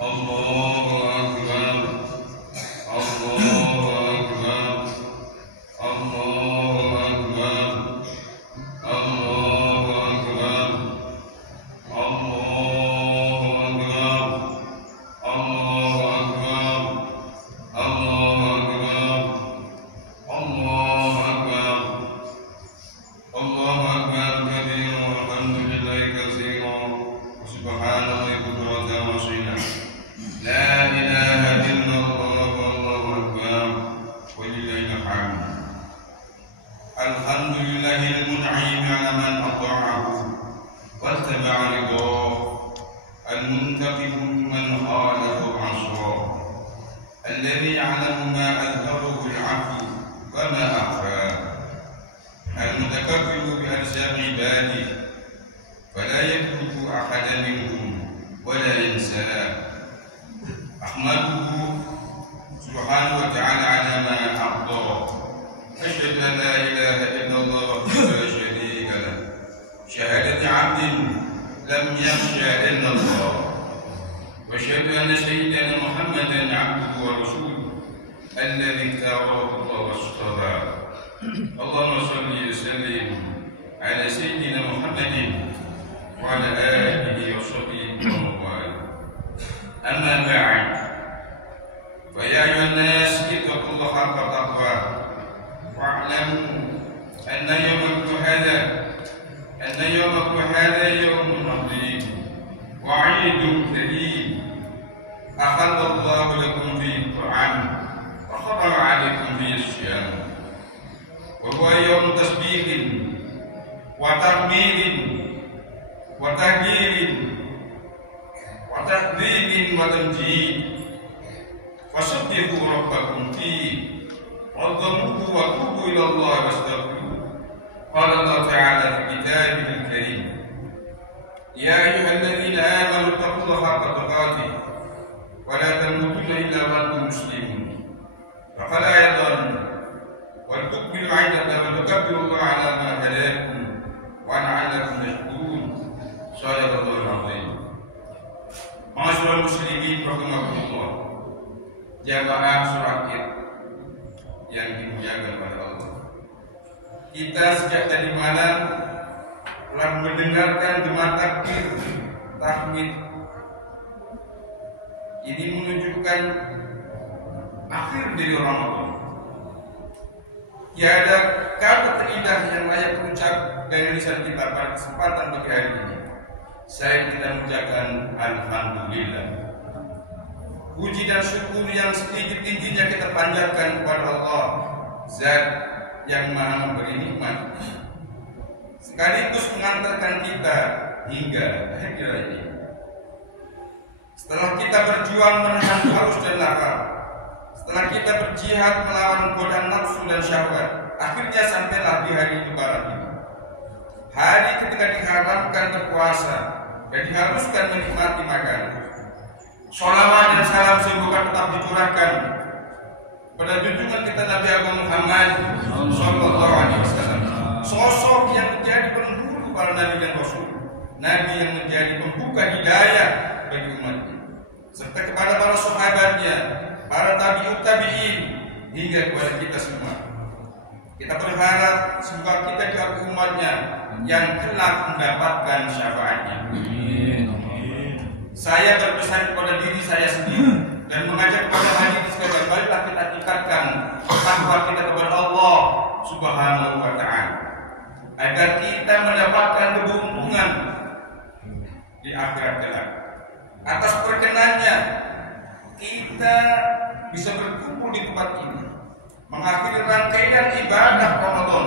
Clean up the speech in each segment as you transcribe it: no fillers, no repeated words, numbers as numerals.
Allahu Akbar, Allahu Akbar, Allahu Akbar, Allahu Akbar, Allahu Akbar, Allahu Akbar, Allahu Akbar, Allahu Akbar, Allahu Akbar katsiran walhamdulillahi katsiran wa subhanallahi bukratan wa asila. La ilaha illallah wallahu akbar walillahil hamd. Alhamdulillahil mun'im 'ala man ata'ahu wattaba'a ridahu al-muntaqim man khalafa 'asrahu alladhi ya'lamu ma azharahu al-'afwu wa ma akhfahu al-mutakabbiru bi arsami ibadihi fala yatruku ahadan minhum wa la yansa. Ahmaduhu subhanahu wa ta'ala ala ma a'ta. Asyhadu an la ilaha illallah wahdahu la syarika lah. Syahadati 'abdin lam yakhsha illa Allah. Wa asyhadu anna sayyidana Muhammadan 'abduhu wa rasuluhu alladhi ikhtarahu Allah wastafa. Allahumma shalli wa sallim ala sayyidina Muhammadin wa ala alihi wa sahbihi wa man. Amma ba'd. Fa ya ayyuhan nas ittaqullaha haqqa taqwah wa'lamu anna yawmakum hadha yawmun 'azim wa 'idun karim. Akhallallahu lakum fihi ta'am wa khatama 'alaykum fihi as-siyam. Wa huwa yawm tasbihin wa tahmidin wa tahliilin wa takbirin wa tamjid. Fasabbihu rabbakum fihi wadhamuhu wa tubu ila Allah wastaghfiruh. Qala Allah ta'ala fi kitabihil karim, ya ayyuhalladzina amanu taqullaha haqqa tuqatih wa la tamutunna illa wa antum muslimun. Wa qala ayatan wa tukmilu 'iddata wa tukabbiru Allah 'ala ma hadakum wa la'allakum tashkurun. Shadaqallahul 'azim. Ma'asyiral muslimin rahimakumullah, jamaah sholat Id yang dimuliakan oleh Allah. Kita sejak tadi malam telah mendengarkan gema takbir, tahmid. Ini menunjukkan akhir dari Ramadan. Tiada kata terindah yang layak terucap dari lisan kita pada kesempatan bagi hari ini. Saya kita mengucapkan alhamdulillah. Puji dan syukur yang setinggi-tingginya kita panjatkan kepada Allah, Zat yang Maha memberi nikmat, sekaligus mengantarkan kita hingga akhir ini. Setelah kita berjuang menahan haus dan lapar, setelah kita berjihad melawan godaan nafsu dan syahwat, akhirnya sampailah di hari Lebaran ini. Hari ketika diharamkan berpuasa dan diharuskan menikmati makanan. Sholawat dan salam semoga tetap dicurahkan pada junjungan kita Nabi Agung Muhammad Sallallahu Alaihi Wasallam, sosok yang menjadi penghulu para nabi dan rasul, nabi yang menjadi pembuka hidayah bagi umatnya, serta kepada para sahabatnya, para tabi'ut tabi'in, hingga kepada kita semua. Kita berharap semoga kita diakui umatnya yang kelak mendapatkan syafaatnya. Saya berpesan kepada diri saya sendiri dan mengajak kepada hadis sekalian, marilah kita tingkatkan takwa kita kepada Allah Subhanahu wa ta'ala agar kita mendapatkan keberuntungan di akhirat kelak. Atas perkenannya kita bisa berkumpul di tempat ini, mengakhiri rangkaian ibadah Ramadan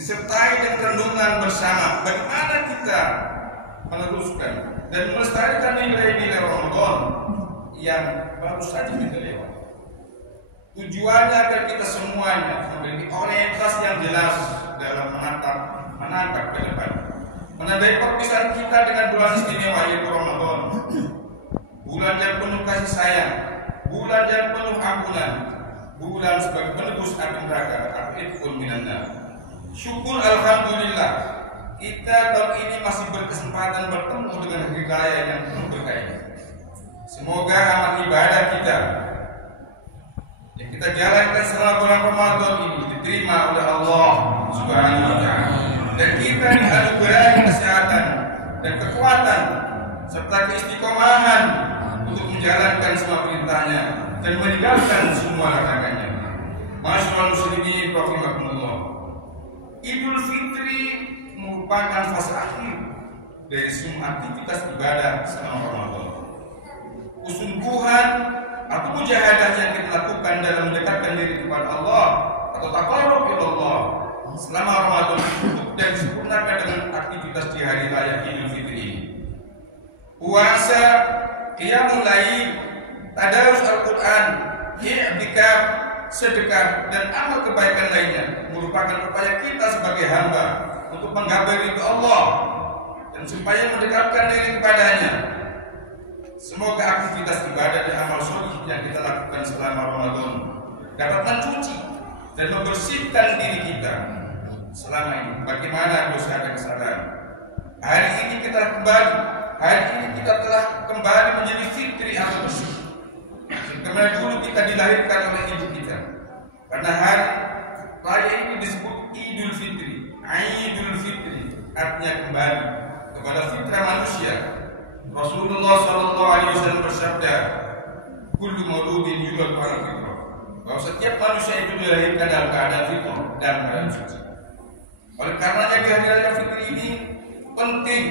disertai dengan renungan bersama bagaimana kita meneruskan dan melestarikan nilai-nilai Ramadan yang baru saja kita lewat. Tujuannya agar kita semuanya memiliki orientasi yang jelas dalam menatap ke depan, menandai perpisahan kita dengan bulan istimewa yaitu Ramadan, bulan yang penuh kasih sayang, bulan yang penuh ampunan, bulan sebagai penebus api neraka atau itqun minan nar. Syukur alhamdulillah kita tahun ini masih berkesempatan bertemu dengan hari raya yang penuh berkah ini. Semoga amal ibadah kita yang kita jalankan selama bulan Ramadan ini diterima oleh Allah Subhanahu wa Ta'ala, dan kita dianugerahi kesehatan dan kekuatan serta keistiqomahan untuk menjalankan semua perintahnya dan meninggalkan semua larangannya. Masyaallah muslimin rahimakumullah. Idul Fitri merupakan fase akhir dari semua aktivitas ibadah selama Ramadan. Kesungguhan atau mujahadah yang kita lakukan dalam mendekatkan diri kepada Allah atau taqarrub ila Allah selama Ramadan ditutup dan disempurnakan dengan aktivitas di hari raya Idul Fitri ini. Puasa, qiyamul lail, tadarus Al-Quran, i'tikaf, sedekah dan amal kebaikan lainnya merupakan upaya kita sebagai hamba untuk menggapai ridha Allah dan supaya mendekatkan diri kepadanya. Semoga aktivitas ibadah dan amal soleh yang kita lakukan selama Ramadan dapat mencuci dan membersihkan diri kita selama ini. Bagaimana dosa dan kesalahan? Hari ini kita telah kembali menjadi fitri atau bersih. Karena dulu kita dilahirkan oleh ibu kita. Karena hari raya ini disebut Idul Fitri. Idul Fitri artinya kembali kepada fitrah manusia. Rasulullah SAW bersabda, "Kullu mauludin yuladu 'ala fitrah." Bahwa setiap manusia itu dilahirkan dalam keadaan fitrah, dalam keadaan suci. Oleh karenanya hari raya Fitri ini penting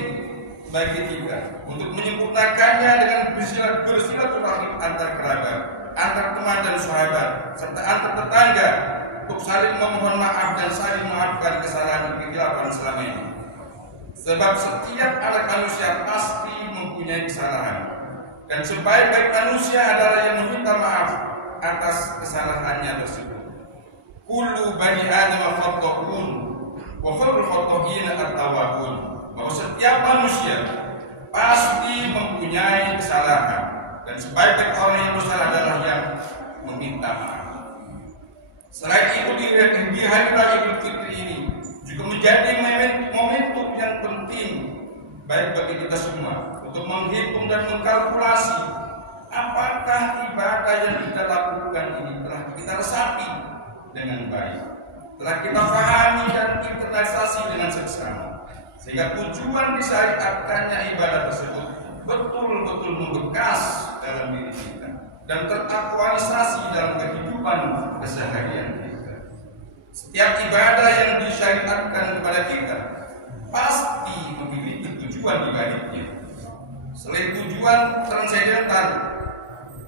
bagi kita untuk menyempurnakannya dengan bersilaturahim antar kerabat, antar teman dan sahabat, serta antar tetangga untuk saling memohon maaf dan saling memaafkan kesalahan dan kekhilafan selama ini. Sebab setiap anak manusia pasti mempunyai kesalahan, dan sebaik-baik manusia adalah yang meminta maaf atas kesalahannya tersebut. Kullu bani Adam khata'un wa khairul khata'in at-tawwabun. Bahwa setiap manusia pasti mempunyai kesalahan, dan sebaik-baik orang yang bersalah adalah yang meminta maaf. Selain itu di hari raya Idul Fitri ini juga menjadi momentum yang penting baik bagi kita semua untuk menghitung dan mengkalkulasi apakah ibadah yang kita lakukan ini telah kita resapi dengan baik, telah kita pahami dan internalisasi dengan seksama, sehingga tujuan disyariatkannya ibadah tersebut betul-betul membekas dalam diri kita dan teraktualisasi dalam kehidupan keseharian kita. Setiap ibadah yang disyariatkan kepada kita pasti memiliki tujuan di baliknya. Selain tujuan transendental,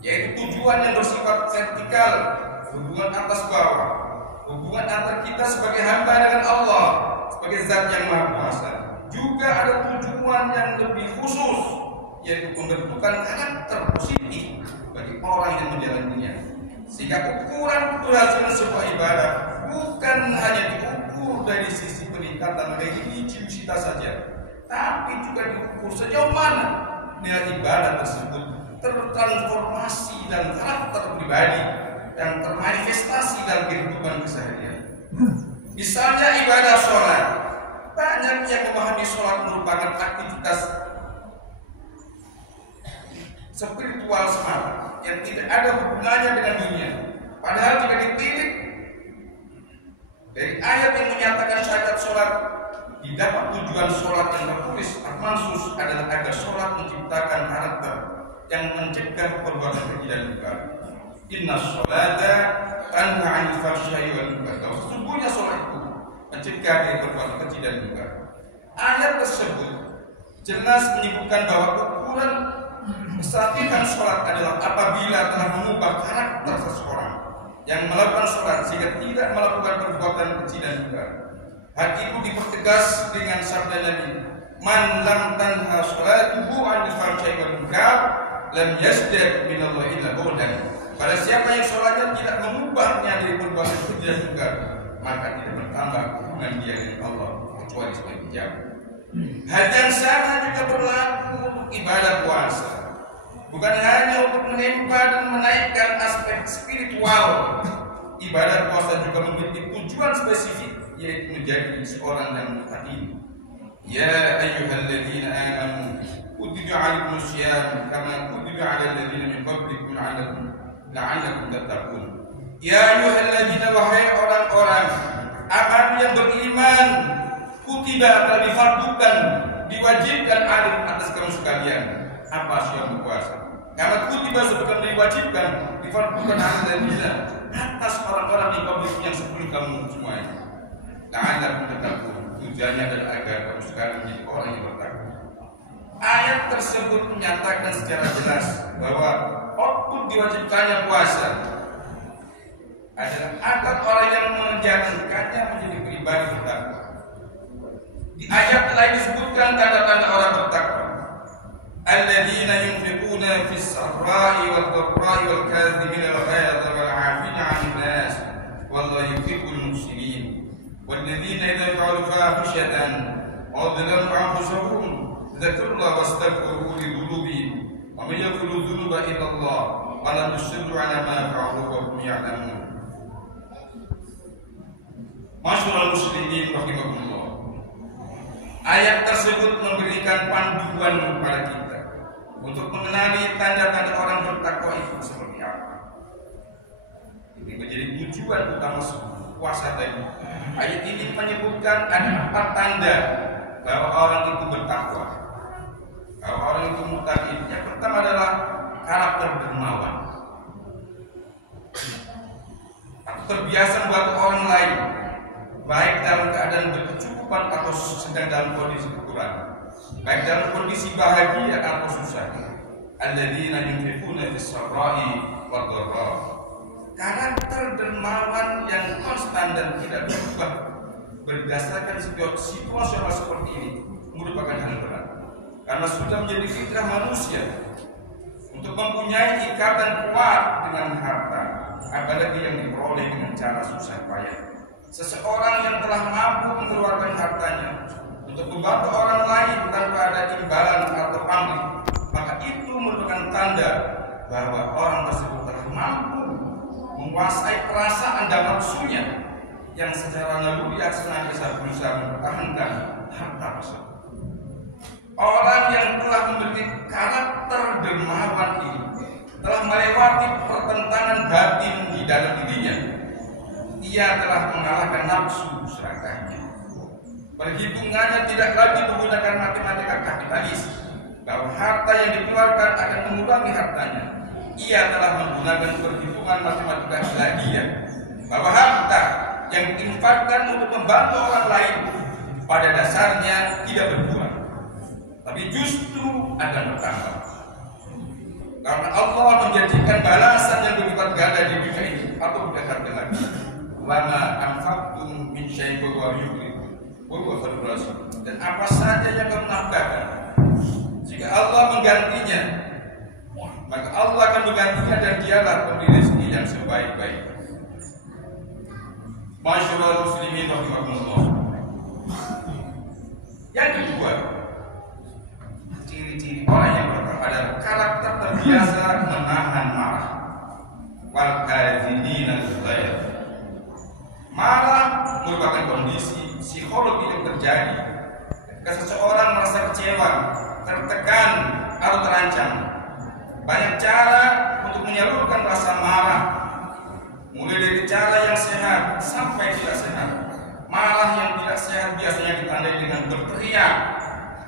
yaitu tujuan yang bersifat vertikal, hubungan atas bawah, hubungan antar kita sebagai hamba dengan Allah sebagai zat yang maha kuasa. Juga ada tujuan yang lebih khusus, yaitu pembentukan karakter positif bagi orang yang menjalaninya. Sehingga ukuran keberhasilan sebuah ibadah bukan hanya diukur dari sisi peningkatan religiusitas saja, tapi juga diukur sejauh mana nilai ibadah tersebut tertransformasi dalam karakter pribadi yang termanifestasi dalam kehidupan keseharian. Misalnya ibadah sholat, banyak yang memahami sholat merupakan aktivitas spiritual semata yang tidak ada hubungannya dengan dunia. Padahal jika ditilik dari ayat yang menyatakan syahadat sholat, didapat tujuan sholat yang tertulis al-mansus adalah agar sholat menciptakan karakter yang mencegah perbuatan keji dan munkar. Inna sholata tanha 'anil fahsya'i wal munkar. Sesungguhnya sholat itu mencegah dari perbuatan keji dan munkar. Ayat tersebut jelas menyebutkan bahwa ukuran kesatihan sholat adalah apabila telah mengubah karakter seseorang yang melakukan sholat sehingga tidak melakukan perbuatan keji dan munkar. Hal itu dipertegas dengan sabda Nabi, "Man lam tanha sholatuhu 'anil fahsya'i wal munkar, lam yazdad minallahi illa bu'dan." Pada siapa yang sholatnya tidak mengubahnya dari perbuatan keji dan munkar, maka tidak bertambah hubungan dia dengan Allah kecuali semakin jauh. Hal yang sama juga berlaku untuk ibadah puasa. Bukan hanya untuk menimpa dan menaikkan aspek spiritual, ibadah puasa juga memiliki tujuan spesifik, yaitu menjadi seorang yang muttaqin. Ya ayyuhalladzina amanu kutiba 'alaikumus syiyam kama kutiba 'alal alladziina min qablikum la'allakum tattaqun. Ya ayyuhalladzina, wahai orang-orang amanu yang beriman, kutiba telah difardukan, diwajibkan alaikum atas kamu sekalian apa syai'un puasa. Karena kutiba sebutkan diwajibkan, difardukan alladzina atas orang-orang di qablikum yang sebelum kamu semuanya. La'allakum tattaqun, tujuannya adalah agar kamu sekalian menjadi orang yang bertakwa. Ayat tersebut menyatakan secara jelas bahwa output diwajibkannya puasa adalah agar orang yang menjalankannya menjadi pribadi bertakwa. Di ayat lain disebutkan tanda-tanda orang bertakwa. Alladzina yunfiquna fis sarra'i wad dharra'i wal kadhibina al ghayza wal 'afina 'anil nas wallahu yuhibbul muhsinin. Walladzina idza fa'alu fahishatan aw dhalamu anfusahum dzakarullah wastaghfiru li dhunubihim wa may yaghfiru dhunuba illa Allah wa lam yusirru 'ala ma fa'alu wa hum ya'lamun. Masyaallah muslimin rahimakumullah. Ayat tersebut memberikan panduan kepada kita untuk mengenali tanda-tanda orang bertakwa itu seperti apa. Ini menjadi tujuan utama puasa tadi. Ayat ini menyebutkan ada 4 tanda bahwa orang itu bertakwa. Bahwa orang itu muttaqin. Yang pertama adalah karakter dermawan. Terbiasa membantu orang lain, baik dalam keadaan berkecukupan atau sedang dalam kondisi kekurangan, baik dalam kondisi bahagia atau susah. Alladzina yunfiquna fis sarra'i wad dharra. Karakter dermawan yang konstan dan tidak berubah berdasarkan situasional seperti ini merupakan hal berat, karena sudah menjadi fitrah manusia untuk mempunyai ikatan kuat dengan harta, apalagi yang diperoleh dengan cara susah payah. Seseorang yang telah mampu mengeluarkan hartanya untuk membantu orang lain tanpa ada imbalan atau pamrih, maka itu merupakan tanda bahwa orang tersebut telah mampu menguasai perasaan dan nafsunya yang secara naluriah senantiasa berusaha mempertahankan harta tersebut. Orang yang telah memiliki karakter dermawan ini telah melewati pertentangan batin di dalam dirinya. Ia telah mengalahkan nafsu serakahnya. Perhitungannya tidak lagi menggunakan matematika kapitalis bahwa harta yang dikeluarkan akan mengurangi hartanya. Ia telah menggunakan perhitungan matematika ilahiyah bahwa harta yang diinfakkan untuk membantu orang lain pada dasarnya tidak berkurang, tapi justru akan bertambah. Karena Allah menjanjikan balasan yang berlipat ganda di dunia ini atau berdasarkan lagi. Wama anfaqtum min syai'in fa huwa yukhlifu wa huwa khairur raziqin. Dan apa saja yang kamu nafkahkan, jika Allah menggantinya, maka Allah akan menggantinya dan dialah pemberi rezeki yang sebaik-baik. Masyaallah muslimin rahimakumullah. Yang kedua, ciri-ciri orang yang bertakwa adalah karakter terbiasa menahan marah. Wal kadhibina al-ghayz. Marah merupakan kondisi psikologi yang terjadi ketika seseorang merasa kecewa, tertekan, atau terancam. Banyak cara untuk menyalurkan rasa marah, mulai dari cara yang sehat sampai tidak sehat. Marah yang tidak sehat biasanya ditandai dengan berteriak,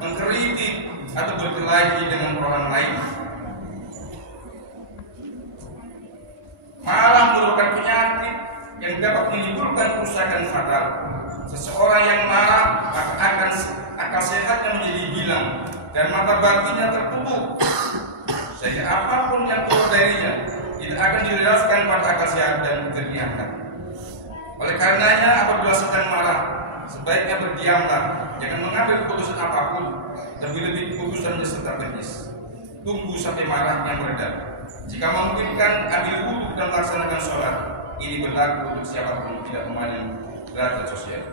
mengkritik, atau berkelahi dengan orang lain. Marah merupakan penyakit yang dapat menimbulkan kerusakan fatal. Seseorang yang marah maka akan akal sehatnya menjadi hilang dan mata batinnya tertutup, sehingga apapun yang keluar darinya tidak akan dijelaskan pada akal sehat dan kejernihan. Oleh karenanya apabila sedang marah, sebaiknya berdiamlah, jangan mengambil keputusan apapun, lebih-lebih keputusannya strategis. Tunggu sampai marahnya meredah. Jika memungkinkan, ambil wudhu dan laksanakan sholat. Ini berlaku untuk siapapun tidak memandang derajat sosial.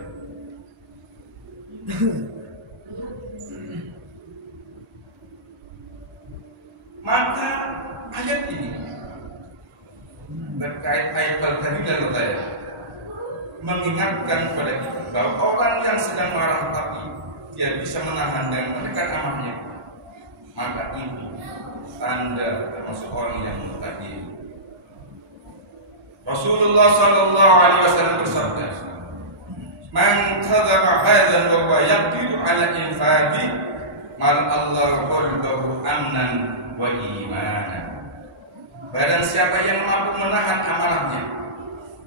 Maka ayat ini terkait ayat al-kadhibina al-ghayz mengingatkan kepada kita bahwa orang yang sedang marah tapi dia bisa menahan dan menekan amarahnya, maka itu tanda termasuk orang yang muttaqin. Rasulullah sallallahu alaihi wasallam bersabda, "Man kadzaba hadzal wa huwa yaqdiru ala infaqi, mal Allah qalbahu amnan wa imanan." Barang siapa yang mampu menahan amanahnya,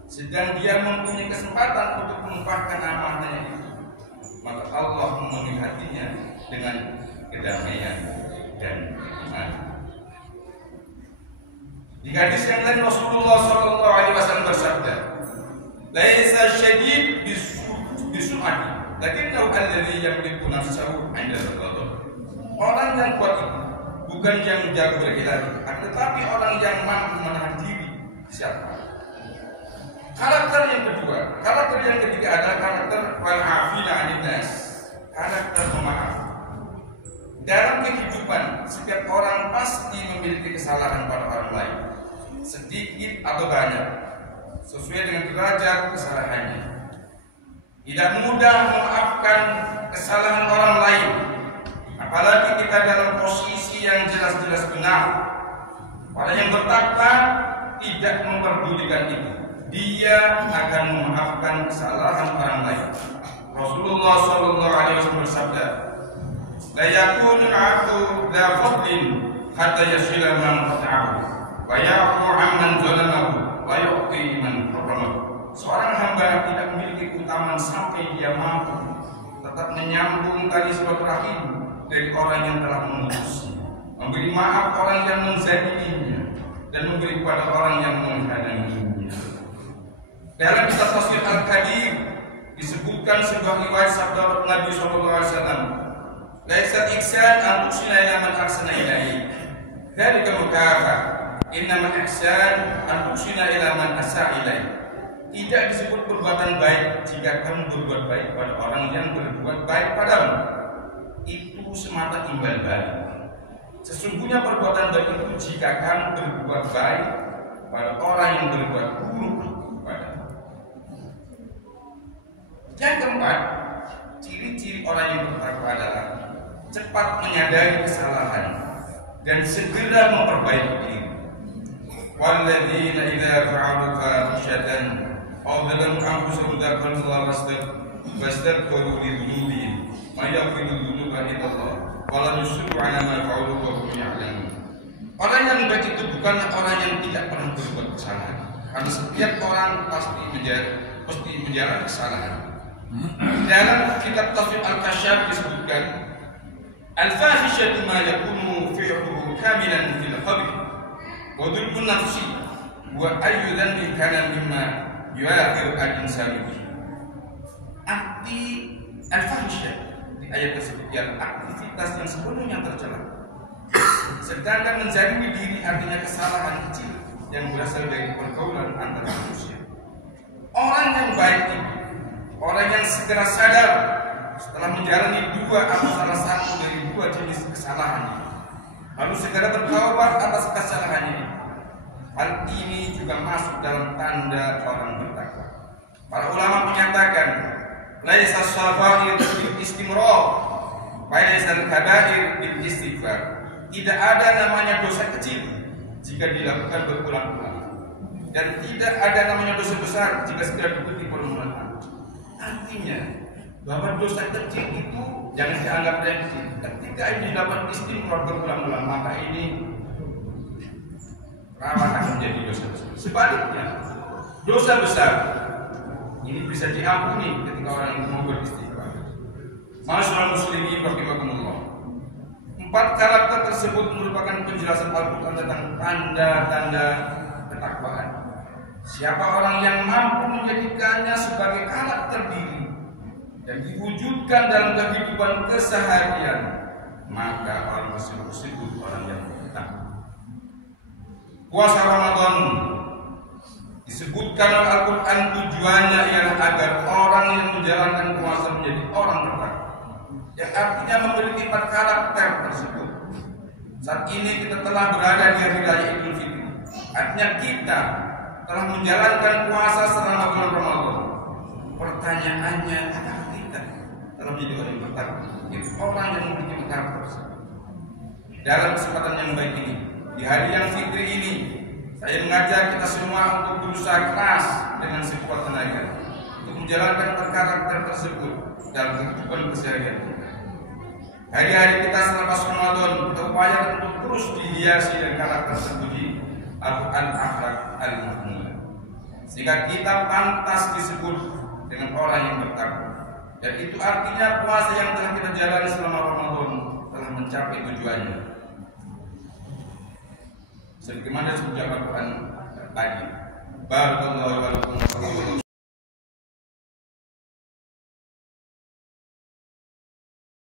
sedang dia mempunyai kesempatan untuk mengumpulkan amanahnya itu, maka Allah memenuhi hatinya dengan kedamaian dan iman. Di hadis yang lain Rasulullah sallallahu alaihi wasallam bersabda, "Laisa syadid bisur'ati, lakinnahu alladhi yamliku nafsahu 'inda al-ghadab." Orang yang kuat itu bukan yang jago berkelahi, tetapi orang yang mampu menahan diri. Siapa? Karakter yang kedua, karakter yang ketiga adalah karakter wal-'afina 'anil nas, karakter pemaaf. Dalam kehidupan, setiap orang pasti memiliki kesalahan pada orang lain, sedikit atau banyak, sesuai dengan derajat kesalahannya. Tidak mudah memaafkan kesalahan orang lain, apalagi kita dalam posisi yang jelas-jelas benar. Orang yang bertakwa tidak memperdulikan itu, dia akan memaafkan kesalahan orang lain. Rasulullah sallallahu alaihi wasallam bersabda, "La yakunu al-'abdu dha fadlin hatta yashila man qata'ahu wa ya'fu 'amman zalamahu wa yu'ti man harramahu." Seorang hamba tidak memiliki keutamaan sampai dia mampu tetap menyambung tali silaturahim dari orang yang telah memutusnya, memberi maaf orang yang menzaliminya, dan memberi kepada orang yang menghalanginya. Dalam kitab Tafsir Al-Kabir disebutkan sebuah riwayat sabda Nabi SAW, "Laisa ihsan an tusila ila man ahsana ilaihi, dzalika mukafah. Innamal ihsan an tusila ila man asaa ilaihi." Tidak disebut perbuatan baik jika kamu berbuat baik pada orang yang berbuat baik padamu. Itu semata imbal balik. Sesungguhnya perbuatan baik itu jika kamu berbuat baik pada orang yang berbuat buruk padamu. Yang keempat, ciri-ciri orang yang bertakwa adalah cepat menyadari kesalahan dan segera memperbaiki diri. Walladzina idza fa'alu fahishatan aw dzalamu anfusahum dzakarullaha fastaghfiru li dzunubihim ma yaghfiru dzunuba illa Allah wa lam yusirru 'ala ma fa'alu wa hum ya'lamun. Orang yang baik itu bukanlah orang yang tidak pernah berbuat kesalahan, karena setiap orang pasti menjalani kesalahan. Dalam kitab Tafsir Al-Kasyaf disebutkan, "Al-fahishatu ma yakunu fi'luhu kamilan fil qabih wa dhulmun nafsi wa ayyu dhanbin kana mimma yu'akhir al-insanu bihi." Arti al-fahisyah di ayat tersebut ialah aktivitas yang sepenuhnya tercela. Sedangkan menzalimi diri artinya kesalahan kecil yang berasal dari pergaulan antara manusia. Orang yang baik itu orang yang segera sadar setelah menjalani dua atau salah satu dari dua jenis kesalahan, lalu segera bertaubat atas kesalahannya. Hal ini juga masuk dalam tanda orang bertakwa. Para ulama menyatakan, laisa as-sagha'ir bil istimrar, wa laisa al-kaba'ir bil istighfar. Tidak ada namanya dosa kecil jika dilakukan berulang-ulang, dan tidak ada namanya dosa besar jika segera diikuti permulaan. Artinya bahwa dosa kecil itu jangan dianggap remeh. Ketika ini dapat istimrar berulang-ulang, maka ini rawan akan menjadi dosa besar. Sebaliknya, dosa besar ini bisa diampuni ketika orang yang mau beristighfar. Masyaallah muslimin rahimakumullah. 4 karakter tersebut merupakan penjelasan Al-Quran tentang tanda-tanda ketakwaan. Siapa orang yang mampu menjadikannya sebagai karakter diri dan diwujudkan dalam kehidupan keseharian, maka orang tersebut disebut orang yang bertakwa. Puasa Ramadan disebutkan oleh Al-Quran tujuannya ialah agar orang yang menjalankan puasa menjadi orang bertakwa, yang artinya memiliki 4 karakter tersebut. Saat ini kita telah berada di hari raya Idul Fitri, artinya kita telah menjalankan puasa selama bulan Ramadan. Pertanyaannya, apakah kita telah menjadi orang yang bertakwa? Itu orang yang memiliki karakter tersebut. dalam kesempatan yang baik ini, di hari yang fitri ini, saya mengajak kita semua untuk berusaha keras dengan sekuat tenaga untuk menjalankan perkara tersebut dalam kehidupan keseharian kita. Hari-hari kita selepas Ramadan, kita upayakan untuk terus dihiasi dengan karakter terpuji Al-Quran akhlak al-mahmudah, sehingga kita pantas disebut dengan orang yang bertakwa. Dan itu artinya puasa yang telah kita jalani selama Ramadan telah mencapai tujuannya. Sebagaimana disebutkan Al-Quran tadi, barakallahu wa lakum.